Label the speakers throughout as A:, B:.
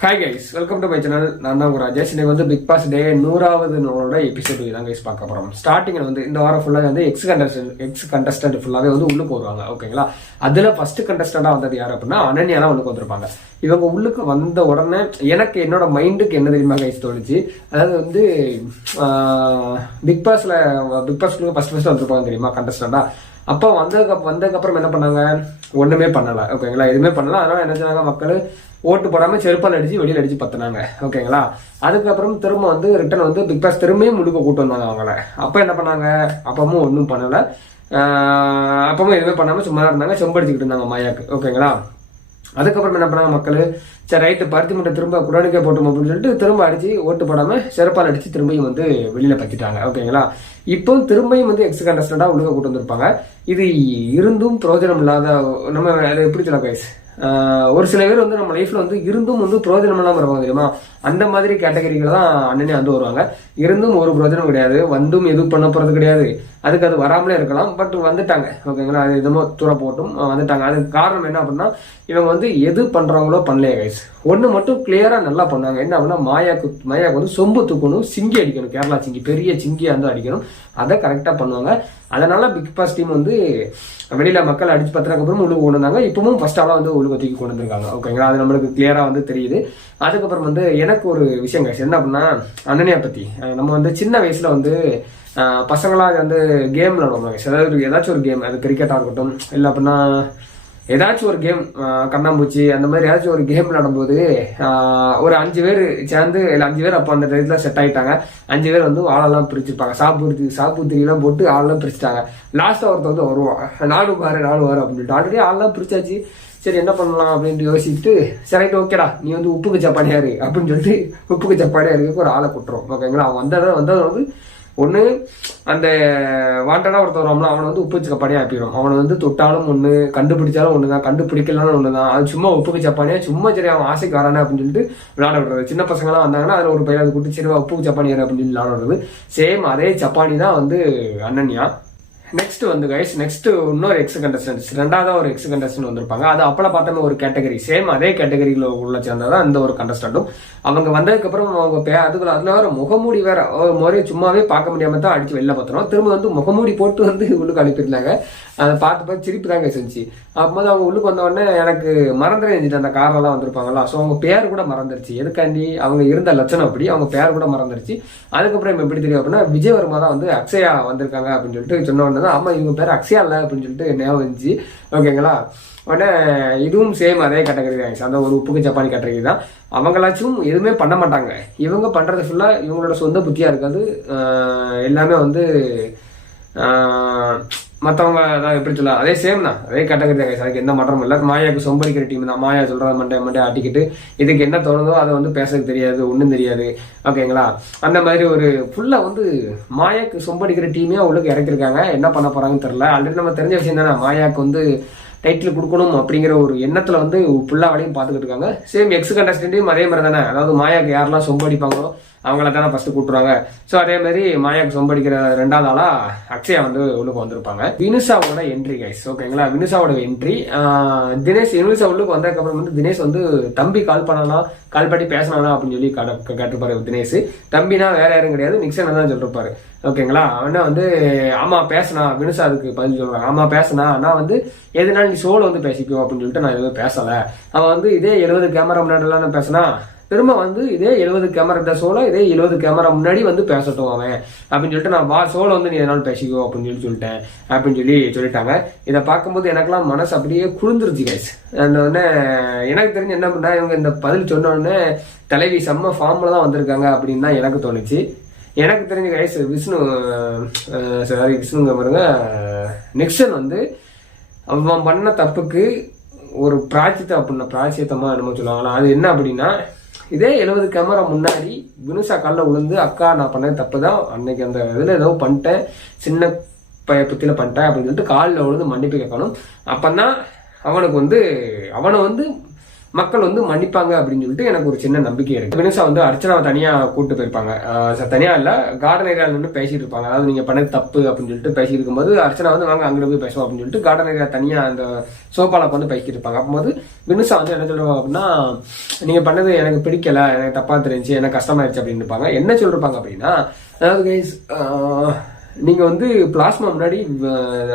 A: Hi guys welcome to my channel நான் தான் ராஜேஷ். இன்னைக்கு வந்து பிக் பாஸ் டே நூறாவது நாளோட எபிசோடு தான் கைஸ் பார்க்க போகிறோம் ஸ்டார்டிங்கில் வந்து இந்த வாரம் ஃபுல்லாக வந்து எக்ஸ் கண்டஸ்டன்ட் எக்ஸ் கண்டஸ்டன்ட் ஃபுல்லாவே வந்து உள்ளுக்கு வருவாங்க ஓகேங்களா அதில் ஃபர்ஸ்ட் கண்டஸ்டண்டாக வந்தது யார் அப்படின்னா அனன்யா தான் உள்ளுக்கு வந்திருப்பாங்க. இவங்க உள்ளுக்கு வந்த உடனே எனக்கு என்னோட மைண்டுக்கு என்ன தெரியுமா கைஸ் தோணுச்சு? அதாவது வந்து பிக் பாஸ்ல பிக் பாஸ்க்கு ஃபஸ்ட் ஃபஸ்ட்டு வந்திருப்பாங்க தெரியுமா கண்டஸ்டண்டாக அப்போ வந்ததுக்கு வந்ததுக்கப்புறம் என்ன பண்ணாங்க? ஒன்றுமே பண்ணல ஓகேங்களா? எதுவுமே பண்ணல. அதனால என்ன செய்றாங்க மக்கள் ஓட்டு போடாமல் செருப்பால் அடிச்சு வெளியில் அடிச்சு பத்தினாங்க ஓகேங்களா? அதுக்கப்புறம் திரும்ப வந்து ரிட்டர்ன் வந்து பிக் பாஸ் திரும்பியும் முழுக்க கூட்டு வந்தாங்க அவங்கள. அப்போ என்ன பண்ணாங்க? அப்பவும் ஒன்றும் பண்ணலை. அப்பவும் எதுவுமே பண்ணாமல் சும்மா இருந்தாங்க. செம்படிச்சுக்கிட்டு இருந்தாங்க மாயாக்கு ஓகேங்களா? அதுக்கப்புறம் என்ன பண்ணாங்க மக்கள்? சரி ரைட்டு பருத்தி முட்டை திரும்ப குரானுக்கே போட்டோம் அப்படின்னு சொல்லிட்டு திரும்ப அடிச்சு ஓட்டு போடாம சிறப்பால் அடிச்சு திரும்பியும் வந்து வெளியில பத்திட்டாங்க. ஓகேங்களா இப்போ திரும்பியும் வந்து எக்ஸ் கண்டஸ்டண்டா உள்ள கூட்டு வந்திருப்பாங்க. இது இருந்தும் பிரயோஜனம் இல்லாத நம்ம அதை எப்படி சொல்ல கைஸ் ஒரு சில பேர் வந்து நம்ம லைஃப்ல வந்து இருந்தும் வந்து பிரயோஜனம் இல்லாமல் இருப்பாங்க தெரியுமா? அந்த மாதிரி கேட்டகரிகள் தான் அண்ணனே வந்து வருவாங்க. இருந்தும் ஒரு பிரயோஜனம் கிடையாது. வந்தும் எதுவும் பண்ண போறது கிடையாது. அதுக்கு அது வராமலே இருக்கலாம் பட் வந்துட்டாங்க. ஓகேங்களா? அது எதுமோ தூர போட்டும் வந்துட்டாங்க. அதுக்கு காரணம் என்ன அப்படின்னா இவங்க வந்து எது பண்ணுறாங்களோ பண்ணலையே கைஸ் ஒன்று மட்டும் கிளியரா நல்லா பண்ணாங்க. என்ன அப்படின்னா மாயாக்கு மாயாக்கு வந்து சொம்பு தூக்கணும் சிங்கி அடிக்கணும். கேரளா சிங்கி பெரிய சிங்கியாக வந்து அடிக்கணும். அதை கரெக்டாக பண்ணுவாங்க. அதனால பிக் பாஸ் டீம் வந்து வெளியில மக்கள் அடிச்சு பத்திரக்கு அப்புறம் உழுவு கொண்டு வந்தாங்க. இப்பவும் ஃபர்ஸ்ட் ஆளாக வந்து உழுவு தூக்கி கொண்டு வந்திருக்காங்க. ஓகேங்களா? அது நம்மளுக்கு கிளியரா வந்து தெரியுது. அதுக்கப்புறம் வந்து எனக்கு ஒரு விஷயம் கைஸ் என்ன அப்படின்னா அண்ணனையை பத்தி. நம்ம வந்து சின்ன வயசுல வந்து பசங்களாம் அது வந்து கேம் விளாடுவாங்க. ஏதாவது அதாவது ஏதாச்சும் ஒரு கேம் அது கிரிக்கெட்டாக இருக்கட்டும் இல்லை அப்படின்னா ஏதாச்சும் ஒரு கேம் கண்ணாம்பூச்சி அந்த மாதிரி ஏதாச்சும் ஒரு கேம் விளாடும்போது ஒரு அஞ்சு பேர் சேர்ந்து இல்லை அஞ்சு பேர் அப்போ அந்த டைத்தில் செட் ஆகிட்டாங்க அஞ்சு பேர் வந்து ஆளெல்லாம் பிரிச்சிருப்பாங்க. சாப்பிடுறது சாப்பிடுத்திரிலாம் போட்டு ஆளெல்லாம் பிரிச்சுட்டாங்க. லாஸ்ட்டாக ஒருத்தர் வந்து வருவான். நாலு வாரு நாலு வாரு அப்படின்னு சொல்லிட்டு ஆல்ரெடி ஆளெல்லாம் பிரிச்சாச்சு. சரி என்ன பண்ணலாம் அப்படின்ட்டு யோசிச்சுட்டு சரி ரைட் ஓகேடா நீ வந்து உப்புக்கு சப்பாடியாரு அப்படின்னு சொல்லிட்டு உப்புக்கு சப்பாடியாருக்கு ஒரு ஆளை கூட்டுறோம். ஓகேங்களா? அவன் வந்தவன் வந்தது வந்து ஒன்று அந்த வாண்டடாக ஒருத்தர் வருவாங்களோ அவனை வந்து உப்பு சப்பானியா ஆப்பிடும் அவனை வந்து தொட்டாலும் ஒன்று கண்டுபிடிச்சாலும் ஒன்று தான் கண்டுபிடிக்கலாம்னு ஒன்று தான் அது சும்மா உப்புக்கு சப்பானியாக சும்மா சரி அவன் ஆசைக்கு வரானே அப்படின்னு சொல்லிட்டு விளாட விடுறது. சின்ன பசங்களாம் வந்தாங்கன்னா அதில் ஒரு பையன் அது கூட்டு சரி உப்புக்கு சப்பானியார் அப்படின்னு சொல்லி விளாட விடுறது. சேம் அதே சப்பானி தான் வந்து அண்ணன்யா நெக்ஸ்ட் வந்து கைஸ் நெக்ஸ்ட் இன்னொரு எக்ஸ் கண்டஸ்டன்ஸ் ரெண்டாவது ஒரு எக்ஸ் கண்டஸ்டன் வந்திருப்பாங்க. அது அப்பல பார்த்தோமே ஒரு கேட்டகரி சேம் அதே கேட்டகரியில் உள்ள சேர்ந்ததான் அந்த ஒரு கண்டஸ்டண்டும் அவங்க வந்ததுக்கு அப்புறம் அவங்க பே அதுக்குள்ள அதுல வேற முகமூடி வேற முறையை சும்மாவே பார்க்க முடியாம தான் அடிச்சு வெளில பத்திரம் திரும்ப வந்து முகமூடி போட்டு வந்து உள்ளுக்கு அனுப்பியிருந்தாங்க. அதை பார்த்து பார்த்து சிரிப்பு தாங்க செஞ்சு. அப்போது அவங்க உள்ளுக்கு வந்த உடனே எனக்கு மறந்துட அந்த காரெல்லாம் வந்திருப்பாங்களா? ஸோ அவங்க பேர் கூட மறந்துருச்சு. எதுக்காண்டி? அவங்க இருந்த லட்சணம் அப்படி. அவங்க பேர் கூட மறந்துருச்சு. அதுக்கப்புறம் எப்படி தெரியும் அப்படின்னா விஜயவர்மா தான் வந்து அக்ஷயா வந்திருக்காங்க அப்படின்னு சொல்லிட்டு சொன்ன உடனே தான் இவங்க பேர் அக்ஷயா இல்லை அப்படின்னு சொல்லிட்டு ஞாபகம் வந்துச்சு. ஓகேங்களா உடனே இதுவும் சேம் அதே கேட்டகரி தான் அந்த ஒரு உப்புக்கு ஜப்பானி கேட்டகரி தான். அவங்களாச்சும் எதுவுமே பண்ண மாட்டாங்க. இவங்க பண்ணுறது ஃபுல்லாக இவங்களோட சொந்த புத்தியாக இருக்காது. எல்லாமே வந்து மற்றவங்க தான் எப்படி சொல்ல அதே சேம் தான். அதே கேட்டகரி தான் அதுக்கு எந்த மாற்றமும் இல்லை. மாயாவுக்கு சொம்பரிக்கிற டீம் தான். மாயா சொல்றத மண்டே மண்டே ஆட்டிக்கிட்டு இதுக்கு என்ன தோணுதோ அதை வந்து பேச தெரியாது ஒன்றும் தெரியாது. ஓகேங்களா அந்த மாதிரி ஒரு ஃபுல்லாக வந்து மாயாக்கு சொம்படிக்கிற டீமே அவளுக்கு இறக்கிருக்காங்க என்ன பண்ண போறாங்கன்னு தெரியல. ஆல்ரெடி நம்ம தெரிஞ்ச விஷயம் தானே. மாயாவுக்கு வந்து டைட்டில் கொடுக்கணும் அப்படிங்கிற ஒரு எண்ணத்தில் வந்து ஃபுல்லா வேலையும் பார்த்துக்கிட்டு இருக்காங்க. சேம் எக்ஸ் கண்டஸ்டன்ட்டையும் அதே மாதிரி தானே. அதாவது மாயாக்கு யாரெல்லாம் சொம்படிப்பாங்களோ அவங்கள தானே ஃபர்ஸ்ட் கூட்டுருவாங்க ஸோ அதே மாதிரி மாயாக்கு சொம்படிக்கிற ரெண்டாவது ஆளா அக்ஷயா வந்து உள்ளுக்கு வந்திருப்பாங்க. வினுசாவோட என்ட்ரி கைஸ் ஓகேங்களா வினுசாவோட என்ட்ரி தினேஷ் வினுசா உள்ளுக்கு வந்ததுக்கப்புறம் வந்து தினேஷ் வந்து தம்பி கால் பண்ணலாம் கால் பண்ணி பேசினானா? அப்படின்னு சொல்லி கட- கேட்டிருப்பாரு தினேஷ். தம்பினா வேற யாரும் கிடையாது. நிக்சன் தான் சொல்லிருப்பாரு. ஓகேங்களா அவனா வந்து ஆமா பேசினா. வினுசா அதுக்கு பதில் சொல்றாங்க ஆமா பேசினா. ஆனா வந்து எதுனாலும் நீ சோல வந்து பேசிக்கோ அப்படின்னு சொல்லிட்டு நான் எதுவும் பேசல. அவன் வந்து இதே எழுபது கேமரா முன்னாடி எல்லாம் நான் பேசினா திரும்ப வந்து இதே எழுபது கேமரா இந்த சோலோ இதே எழுபது கேமரா முன்னாடி வந்து பேசட்டும் அவன். அப்படின்னு சொல்லிட்டு நான் வா சோலோ வந்து நீ எதனாலும் பேசிக்கோ அப்படின்னு சொல்லி சொல்லிட்டேன். அப்படின்னு சொல்லி சொல்லிட்டாங்க. இதை பார்க்கும்போது எனக்கெல்லாம் மனசு அப்படியே குளிர்ந்துருச்சு கைஸ் அந்த உடனே எனக்கு தெரிஞ்சு என்ன பண்ணா இவங்க இந்த பதில் சொன்னோடனே தலைவி செம்ம ஃபார்ம்ல தான் வந்திருக்காங்க அப்படின்னு தான் எனக்கு தோணுச்சு. எனக்கு தெரிஞ்ச கைஸ் விஷ்ணு சாரி விஷ்ணுங்க பாருங்க நிக்சன் வந்து அவன் பண்ண தப்புக்கு ஒரு பிராச்சித்தம் அப்படின்னா பிராச்சித்தமா என்னமோ சொல்லுவாங்களா? அது என்ன அப்படின்னா இதே எழுபது கேமரா முன்னாடி வினுசா காலில் விழுந்து அக்கா நான் பண்ண தப்பு தான் அன்னைக்கு அந்த இதில் ஏதோ பண்ணிட்டேன். சின்ன பைய புத்தியில் பண்ணிட்டேன் அப்படின்னு சொல்லிட்டு காலில் விழுந்து மன்னிப்பு கேட்கணும். தான் அவனுக்கு வந்து அவனை வந்து மக்கள் வந்து மன்னிப்பாங்க அப்படின்னு சொல்லிட்டு எனக்கு ஒரு சின்ன நம்பிக்கை இருக்கு. வினுசா வந்து அர்ச்சனாவை தனியா கூட்டு போயிருப்பாங்க. தனியா இல்ல கார்டன் ஏரியால நின்று பேசிட்டு இருப்பாங்க. அதாவது நீங்க பண்ணது தப்பு அப்படின்னு சொல்லிட்டு பேசிட்டு இருக்கும்போது அர்ச்சனா வந்து வாங்க அங்கே போய் பேசுவோம் அப்படின்னு சொல்லிட்டு கார்டன் ஏரியா தனியா அந்த சோபால வந்து பேசிட்டு இருப்பாங்க. அப்போது வினுசா வந்து என்ன சொல்லுவாங்க அப்படின்னா நீங்க பண்ணது எனக்கு பிடிக்கல எனக்கு தப்பா தெரிஞ்சு எனக்கு கஷ்டமாயிருச்சு அப்படின்னு இருப்பாங்க. என்ன சொல்லிருப்பாங்க அப்படின்னா அதாவது நீங்க வந்து பிளாஸ்மா முன்னாடி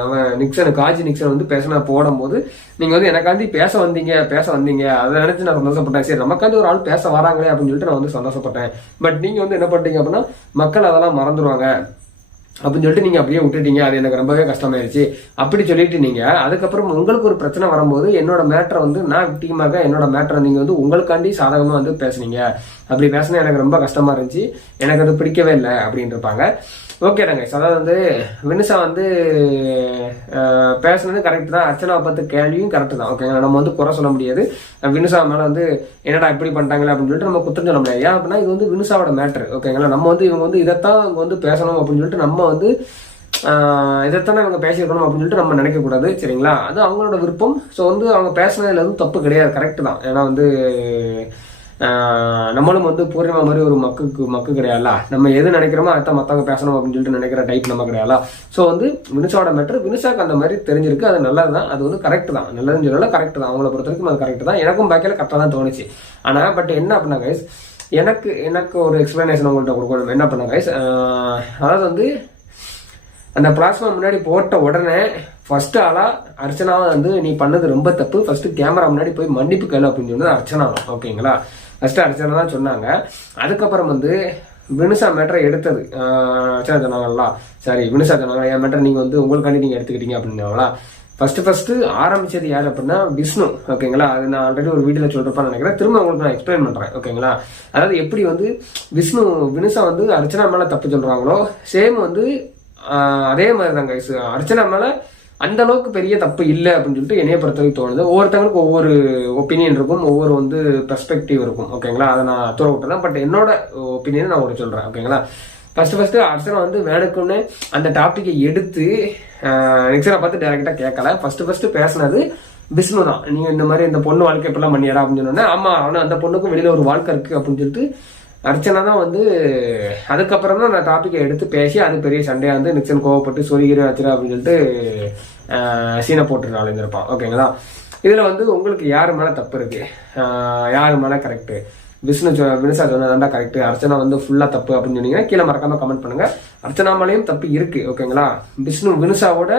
A: அவன் நிக்சன் காஜி நிக்சன் வந்து பேசின போடும்போது நீங்க வந்து எனக்காண்டி பேச வந்தீங்க பேச வந்தீங்க. அதை நினைச்சு நான் சந்தோஷப்பட்டேன். சரி நமக்காண்டி ஒரு ஆள் பேச வராங்களே அப்படின்னு சொல்லிட்டு நான் வந்து சந்தோஷப்பட்டேன். பட் நீங்க வந்து என்ன பண்றீங்க அப்படின்னா மக்கள் அதெல்லாம் மறந்துடுவாங்க அப்படின்னு சொல்லிட்டு நீங்க அப்படியே விட்டுட்டீங்க. அது எனக்கு ரொம்பவே கஷ்டமாயிருச்சு. அப்படி சொல்லிட்டு நீங்க அதுக்கப்புறம் உங்களுக்கு ஒரு பிரச்சனை வரும்போது என்னோட மேட்டரை வந்து நான் விக்டிமாக என்னோட மேட்டரை நீங்க வந்து உங்களுக்காண்டி சாதகமா வந்து பேசுனீங்க. அப்படி பேசினா எனக்கு ரொம்ப கஷ்டமா இருந்துச்சு. எனக்கு அது பிடிக்கவே இல்லை அப்படின்னு இருப்பாங்க ஓகே ரங்கேஷ். அதாவது வந்து வினுசா வந்து பேசுனது கரெக்ட் தான். அர்ச்சனா பார்த்து கேள்வியும் கரெக்ட் தான். ஓகேங்களா நம்ம வந்து குறை சொல்ல முடியாது. வினுசா மேலே வந்து என்னடா இப்படி பண்ணிட்டாங்களே அப்படின்னு சொல்லிட்டு நம்ம குத்தம் சொல்ல முடியாது. ஏன் அப்படின்னா இது வந்து வினுசாவோட மேட்ரு ஓகேங்களா நம்ம வந்து இவங்க வந்து இதைத்தான் இவங்க வந்து பேசணும் அப்படின்னு சொல்லிட்டு நம்ம வந்து இதைத்தானே இவங்க பேசியிருக்கணும் அப்படின்னு சொல்லிட்டு நம்ம நினைக்கக்கூடாது சரிங்களா? அது அவங்களோட விருப்பம். ஸோ வந்து அவங்க பேசுனதுல வந்து தப்பு கிடையாது. கரெக்ட் தான். ஏன்னா வந்து நம்மளும் வந்து பூர்ணிமா மாதிரி ஒரு மக்குக்கு மக்கு கிடையாதுல நம்ம எது நினைக்கிறோமோ அதான் மற்றவங்க பேசணும் அப்படின்னு சொல்லிட்டு நினைக்கிற டைப் நம்ம கிடையாது ஸோ வந்து வினுசாவோட மேட்ரு வினுசாக்கு அந்த மாதிரி தெரிஞ்சிருக்கு. அது நல்லது தான் அது வந்து கரெக்ட் தான். நல்லதுன்னு சொல்லல கரெக்ட் தான். அவங்கள பொறுத்த வரைக்கும் அது கரெக்ட் தான். எனக்கும் பாக்கியில் கரெக்டாக தான் தோணுச்சு. ஆனால் பட் என்ன அப்படின்னா கைஸ் எனக்கு எனக்கு ஒரு எக்ஸ்பிளனேஷன் உங்கள்கிட்ட கொடுக்கணும். என்ன பண்ண கைஸ் அதாவது வந்து அந்த பிளாஸ்மா முன்னாடி போட்ட உடனே ஃபர்ஸ்ட் ஆளா அர்ச்சனாவை வந்து நீ பண்ணது ரொம்ப தப்பு. ஃபர்ஸ்ட் கேமரா முன்னாடி போய் மன்னிப்பு கேளு அப்படின்னு சொன்னது அர்ச்சனா ஓகேங்களா ஃபஸ்ட்டு அர்ச்சனா தான் சொன்னாங்க. அதுக்கப்புறம் வந்து வினுசா மேட்டரை எடுத்தது. அர்ச்சனா சொன்னாங்களா சாரி வினுசா சொன்னாங்க என் மேட்டர் நீங்கள் வந்து உங்களுக்காண்டி நீங்கள் எடுத்துக்கிட்டீங்க அப்படின்னாங்களா. ஃபர்ஸ்ட் ஃபர்ஸ்ட் ஆரம்பிச்சது யார் அப்படின்னா விஷ்ணு. ஓகேங்களா அது நான் ஆல்ரெடி ஒரு வீடியோல சொல்றப்ப நினைக்கிறேன். திரும்ப உங்களுக்கு நான் எக்ஸ்பிளைன் பண்றேன். ஓகேங்களா அதாவது எப்படி வந்து விஷ்ணு வினுசா வந்து அர்ச்சனா மேல தப்பு சொல்றாங்களோ சேம் வந்து அதே மாதிரி தாங்க அர்ச்சனா மேல அந்த அளவுக்கு பெரிய தப்பு இல்லை அப்படின்னு சொல்லிட்டு என்னைய பொறுத்தவரைக்கும் தோணுது. ஒவ்வொருத்தவங்களுக்கு ஒவ்வொரு ஒப்பீனியன் இருக்கும் ஒவ்வொரு வந்து பெர்ஸ்பெக்டிவ் இருக்கும். ஓகேங்களா அதை நான் தூர விட்டுறேன். பட் என்னோட ஒப்பீனியன் நான் உங்களுக்கு சொல்றேன். ஓகேங்களா ஃபர்ஸ்ட் ஃபர்ஸ்ட் அர்ச்சனா வந்து வேணுக்குன்னு அந்த டாப்பிக்கை எடுத்து நெக்ஸ்டரை பார்த்து டைரக்டா கேட்கல. ஃபர்ஸ்ட் ஃபர்ஸ்ட் பேசினது விஷ்ணு தான். நீங்க இந்த மாதிரி இந்த பொண்ணு வாழ்க்கை இப்பெல்லாம் பண்ணியடா அப்படின்னு சொன்னோன்னே ஆமா ஆனா அந்த பொண்ணுக்கும் வெளியில ஒரு வாழ்க்கை இருக்கு அப்படின்னு சொல்லிட்டு அர்ச்சனா தான் வந்து அதுக்கப்புறம் தான் நான் டாப்பிக்கை எடுத்து பேசி அது பெரிய சண்டையாக வந்து நிக்சன் கோவப்பட்டு சொருகிறேன் வச்சிரு அப்படின்னு சொல்லிட்டு சீனை போட்டு இருந்திருப்பான் ஓகேங்களா இதில் வந்து உங்களுக்கு யார் மேலே தப்பு இருக்கு? யார் மேலே கரெக்டு விஷ்ணு வினுசா சொன்னதாண்டா கரெக்ட் அர்ச்சனா வந்து ஃபுல்லா தப்பு அப்படின்னு சொன்னீங்கன்னா கீழே மறக்காம கமெண்ட் பண்ணுங்க. அர்ச்சனா மேலேயும் தப்பு இருக்கு ஓகேங்களா விஷ்ணு வினுசாவோட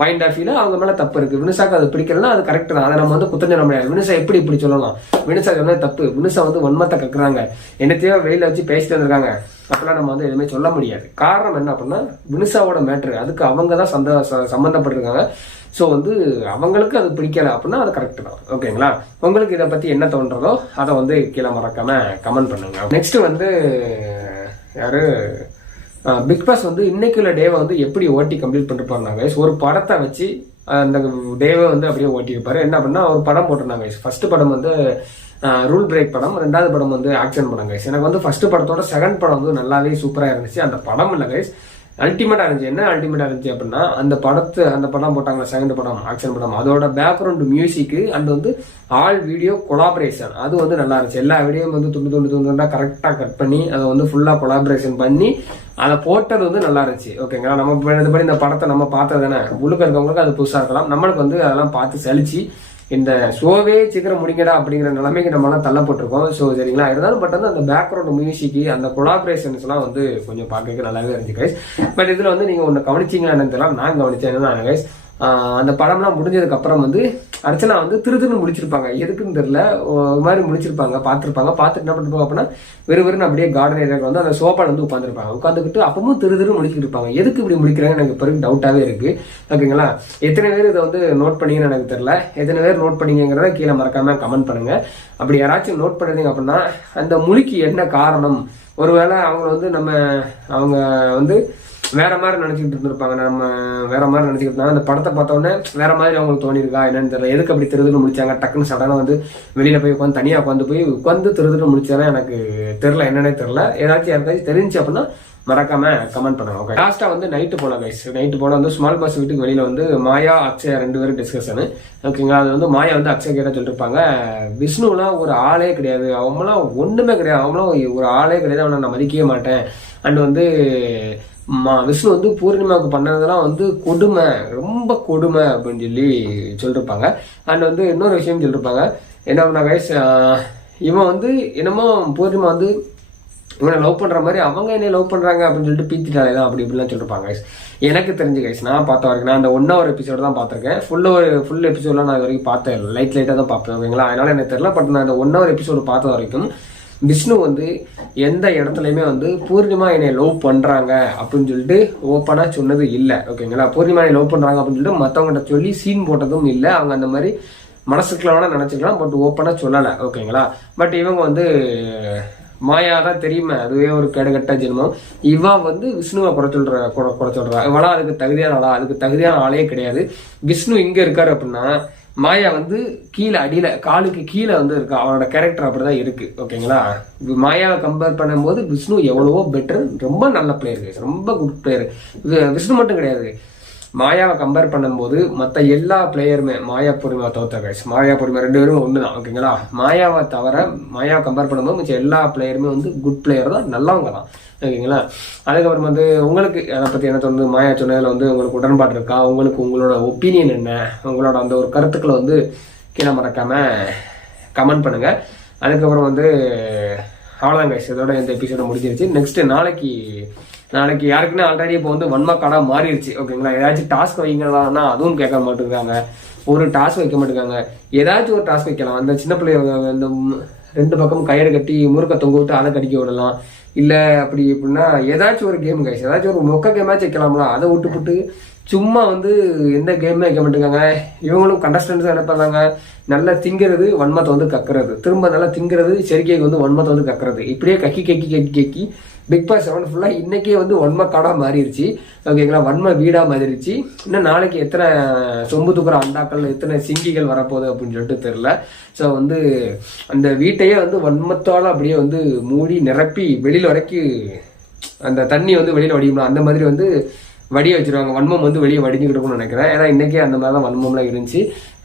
A: பாயிண்ட் ஆஃப் வியூல அவங்க மேல தப்பு இருக்கு. வினுசாக்கு அது பிடிக்கலன்னா அது கரெக்ட் தான். அதை நம்ம வந்து குத்தம் சொல்ல முடியாது வினுசா எப்படி இப்படி சொல்லலாம்? வினுசா சொன்னது தப்பு. வினுசா வந்து ஒன்மத்தை கக்குறாங்க என்னத்தையோ வெயில வச்சு பேசிட்டு வந்திருக்காங்க. அப்பெல்லாம் நம்ம வந்து எதுவுமே சொல்ல முடியாது. காரணம் என்ன அப்படின்னா வினுசாவோட மேட்ரு அதுக்கு அவங்க தான் சந்த சம்மந்தப்பட்டிருக்காங்க ஸோ வந்து அவங்களுக்கு அது பிடிக்கல அப்படின்னா அது கரெக்ட் தான். ஓகேங்களா? உங்களுக்கு இதை பத்தி என்ன தோன்றதோ அதை வந்து கீழே மறக்காம கமெண்ட் பண்ணுங்க. நெக்ஸ்ட் வந்து யாரு? பிக் பாஸ் வந்து இன்னைக்குள்ள டேவை வந்து எப்படி ஓட்டி கம்ப்ளீட் பண்ணிருப்பாங்க ஒரு படத்தை வச்சு அந்த டேவை வந்து அப்படியே ஓட்டி வைப்பாரு என்ன பண்ணா ஒரு படம் போட்டிருந்தாங்க ஃபர்ஸ்ட் படம் வந்து ரூல் பிரேக் படம். ரெண்டாவது படம் வந்து ஆக்ஷன் படம் கைஸ் எனக்கு வந்து ஃபர்ஸ்ட் படத்தோட செகண்ட் படம் வந்து நல்லாவே சூப்பராக இருந்துச்சு. அந்த படம் இல்லை கைஸ் அல்டிமேட் இருந்துச்சு என்ன அல்டிமேட் இருந்துச்சு அப்படின்னா அந்த படத்து அந்த படம் போட்டாங்க செகண்ட் படம் ஆக்ஷன் படம். அதோட பேக்ரவுண்ட் மியூசிக் அண்ட் வந்து ஆல் வீடியோ கொலாபரேஷன் அது வந்து நல்லா இருந்துச்சு. எல்லா வீடியோவும் வந்து துண்டு துண்டு துண்டுண்டா கரெக்டாக கட் பண்ணி அதை வந்து ஃபுல்லாக கொலாபரேஷன் பண்ணி அதை போட்டது வந்து நல்லா இருந்துச்சு. ஓகேங்களா நம்ம இப்ப இந்த படி இந்த படத்தை நம்ம பார்த்தது தானே? உள்ளுக்க இருக்கவங்களுக்கு அது புதுசாக இருக்கலாம். நம்மளுக்கு வந்து அதெல்லாம் பார்த்து சலிச்சு இந்த ஷோவே சீக்கிரம் முடிங்கடா அப்படிங்கிற நிலைமைக்கு நம்மளாம் தள்ளப்பட்டிருக்கோம். ஸோ சரிங்களா? இருந்தாலும் பட் வந்து அந்த பேக்ரவுண்ட் மியூசிக் அந்த கொலாபரேஷன்ஸ்லாம் வந்து கொஞ்சம் பார்க்க நல்லாவே இருந்துச்சு கைஸ் பட் இதில் வந்து நீங்கள் ஒன்று கவனிச்சிங்களா என்னன்னு தெரியலாம் நான் கவனிச்சேன் என்ன கைஸ் அந்த படம்லாம் முடிஞ்சதுக்கப்புறம் வந்து அர்ச்சனா வந்து திரு திருன்னு முடிச்சிருப்பாங்க. எதுக்குன்னு தெரியல. ஒரு மாதிரி முடிச்சிருப்பாங்க. பார்த்துருப்பாங்க. பார்த்துட்டு என்ன பண்ணிருப்பாங்க அப்படின்னா வெறு வெறும் அப்படியே கார்டன் ஏரியாவுக்கு வந்து அந்த சோஃபால வந்து உட்காந்துருப்பாங்க உட்காந்துக்கிட்டு அப்பவும் திரு திரு முடிச்சுட்டு இருப்பாங்க. எதுக்கு இப்படி முடிக்கிறாங்க எனக்கு பிறகு டவுட்டாவே இருக்கு. ஓகேங்களா? எத்தனை பேர் இதை வந்து நோட் பண்ணீங்கன்னு எனக்கு தெரியல. எத்தனை பேர் நோட் பண்ணீங்கிறத கீழே மறக்காம கமெண்ட் பண்ணுங்க. அப்படி யாராச்சும் நோட் பண்ணுறீங்க அப்படின்னா அந்த முழிக்கு என்ன காரணம்? ஒருவேளை அவங்க வந்து நம்ம அவங்க வந்து வேற மாதிரி நினைச்சிட்டு இருந்திருப்பாங்க. நம்ம வேற மாதிரி நினச்சிக்கிட்டு இருந்தாங்க. அந்த படத்தை பார்த்தோன்னே வேற மாதிரி அவங்களுக்கு தோணிருக்கா என்னன்னு தெரியல. எதுக்கு அப்படி திருதுன்னு முடிச்சாங்க? டக்குன்னு சடனாக வந்து வெளியில போய் உட்காந்து தனியா உட்காந்து போய் உட்காந்து திருதுன்னு முடிச்சாலும் எனக்கு தெரியல. என்னன்னே தெரியல. ஏதாச்சும் யாருக்காச்சும் தெரிஞ்சு அப்படின்னா மறக்காம கமெண்ட் பண்ணுங்க. ஓகே லாஸ்டா வந்து நைட்டு போன கைஸ் நைட்டு போன வந்து ஸ்மால் பாஸ் வீட்டுக்கு வெளியில வந்து மாயா அக்ஷயா ரெண்டு பேரும் டிஸ்கஷனு ஓகேங்களா அது வந்து மாயா வந்து அக்ஷயா கேட்டா சொல்லிருப்பாங்க. விஷ்ணுலாம் ஒரு ஆளே கிடையாது. அவங்களாம் ஒண்ணுமே கிடையாது. அவங்களாம் ஒரு ஆளே கிடையாது. அவனை நான் மதிக்கவே மாட்டேன். அண்ட் வந்து மா விஷ்ணு வந்து பூர்ணிமாவுக்கு பண்ணதெல்லாம் வந்து கொடுமை ரொம்ப கொடுமை அப்படின்னு சொல்லி சொல்லிருப்பாங்க. அண்ட் வந்து இன்னொரு விஷயம் சொல்லிருப்பாங்க. என்ன பண்ணா கைஸ் இவன் வந்து என்னமோ பூர்ணிமா வந்து இவனை லவ் பண்ணுற மாதிரி அவங்க என்னை லவ் பண்ணுறாங்க அப்படின்னு சொல்லிட்டு பீத்திட்டாலே தான் அப்படி இப்படிலாம் சொல்லிருப்பாங்க கைஸ் எனக்கு தெரிஞ்சு கைஸ் நான் பார்த்த வரைக்கும் நான் அந்த ஒன் ஹவர் எபிசோடு தான் பார்த்துருக்கேன். ஃபுல்லாக ஒரு ஃபுல் எபிசோடெலாம் நான் இது வரைக்கும் பார்த்தேன் லைட் லைட்டாக தான் பார்ப்பேன் ஓகேங்களா அதனால எனக்கு தெரியல பட் நான் அந்த ஒன் ஹவர் எபிசோடு பார்த்த வரைக்கும் விஷ்ணு வந்து எந்த இடத்துலையுமே வந்து பூர்ணிமா என்னை லவ் பண்ணுறாங்க அப்படின்னு சொல்லிட்டு ஓப்பனாக சொன்னது இல்லை ஓகேங்களா பூர்ணிமா என்னை லவ் பண்ணுறாங்க அப்படின்னு சொல்லிட்டு மற்றவங்ககிட்ட சொல்லி சீன் போட்டதும் இல்லை. அவங்க அந்த மாதிரி மனசுக்குள்ள வேணால் நினச்சிக்கலாம் பட் ஓப்பனாக சொல்லலை ஓகேங்களா பட் இவங்க வந்து மாயா தான் தெரியுமே அதுவே ஒரு கேடுகட்ட ஜென்மம். இவன் வந்து விஷ்ணுவை குறை சொல்ற குறை குறை சொல்றா. இவனா அதுக்கு தகுதியான ஆளா அதுக்கு தகுதியான ஆளே கிடையாது. விஷ்ணு இங்க இருக்காரு அப்படின்னா மாயா வந்து கீழே அடியில காலுக்கு கீழே வந்து இருக்கு அவனோட கேரக்டர் அப்படிதான் இருக்கு ஓகேங்களா மாயாவை கம்பேர் பண்ணும்போது விஷ்ணு எவ்வளவோ பெட்டர் ரொம்ப நல்ல பிளேயர் ரொம்ப குட் பிளேயர் விஷ்ணு மட்டும் கிடையாது. மாயாவை கம்பேர் பண்ணும்போது மற்ற எல்லா பிளேயருமே மாயா பூர்ணிமா தோத்த கைஸ் மாயா பொறுமை ரெண்டு பேரும் ஒன்று தான் ஓகேங்களா மாயாவை தவிர மாயாவை கம்பேர் பண்ணும்போது மிச்சம் எல்லா பிளேயருமே வந்து குட் பிளேயர் தான் நல்லவங்க தான் ஓகேங்களா அதுக்கப்புறம் வந்து உங்களுக்கு அதை பற்றி என்ன தோணுது? மாயா சொன்னதில் வந்து உங்களுக்கு உடன்பாடு இருக்கா? உங்களுக்கு உங்களோட ஒப்பீனியன் என்ன? உங்களோட அந்த ஒரு கருத்துக்களை வந்து கீழே மறக்காம கமெண்ட் பண்ணுங்க. அதுக்கப்புறம் வந்து அவ்வளோதான் கைஸ் இதோட இந்த எபிசோட முடிஞ்சிருச்சு. நெக்ஸ்ட் நாளைக்கு நாளைக்கு யாருக்குன்னு ஆல்ரெடி இப்போ வந்து ஒன் மார்க் கார்டாக மாறிடுச்சு ஓகேங்களா ஏதாச்சும் டாஸ்க் வைங்களான்னா அதுவும் கேட்க மாட்டேங்கிறாங்க. ஒரு டாஸ்க் வைக்க மாட்டேங்காங்க ஏதாச்சும் ஒரு டாஸ்க் வைக்கலாம். அந்த சின்ன பிள்ளைய இந்த ரெண்டு பக்கம் கயிறு கட்டி முறுக்க தொங்க விட்டு அதை கடிக்க விடலாம். இல்லை அப்படி எப்படின்னா ஏதாச்சும் ஒரு கேம் கைஸ் ஏதாச்சும் ஒரு மொக்க கேமாச்சும் வைக்கலாம்ல. அதை விட்டு போட்டு சும்மா வந்து எந்த கேமே வைக்க மாட்டேங்காங்க இவங்களும் கண்டஸ்டன்ஸாக என்ன பண்ணாங்க நல்லா திங்கிறது வன்மத்தை வந்து கக்குறது. திரும்ப நல்லா திங்கிறது செரிக்கைக்கு வந்து வன்மத்தை வந்து கக்குறது. இப்படியே கக்கி கக்கி கக்கி கக்கி பிக் பாஸ் செவன் ஃபுல்லாக இன்றைக்கே வந்து ஒன்மை காடா மாறிடுச்சு ஓகேங்களா வன்ம வீடாக மாறிடுச்சு இன்னும் நாளைக்கு எத்தனை சொம்பு தூக்குற அண்டாக்கள் எத்தனை சிங்கிகள் வரப்போகுது அப்படின்னு சொல்லிட்டு தெரில ஸோ வந்து அந்த வீட்டையே வந்து வன்மத்தால் அப்படியே வந்து மூடி நிரப்பி வெளியில் வரைக்கும் அந்த தண்ணி வந்து வெளியில் வடியும்ல அந்த மாதிரி வந்து வடிய வச்சிருவாங்க. வன்மம் வந்து வெளியே வடிஞ்சுக்கிட்டு இருக்கும்னு நினைக்கிறேன். ஏன்னா இன்றைக்கே அந்த மாதிரி தான் வன்மம்லாம் இருந்துச்சு.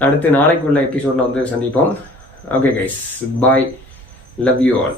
A: அடுத்து நாளைக்கு உள்ள எபிசோடில் வந்து சந்திப்போம். Okay guys bye love you all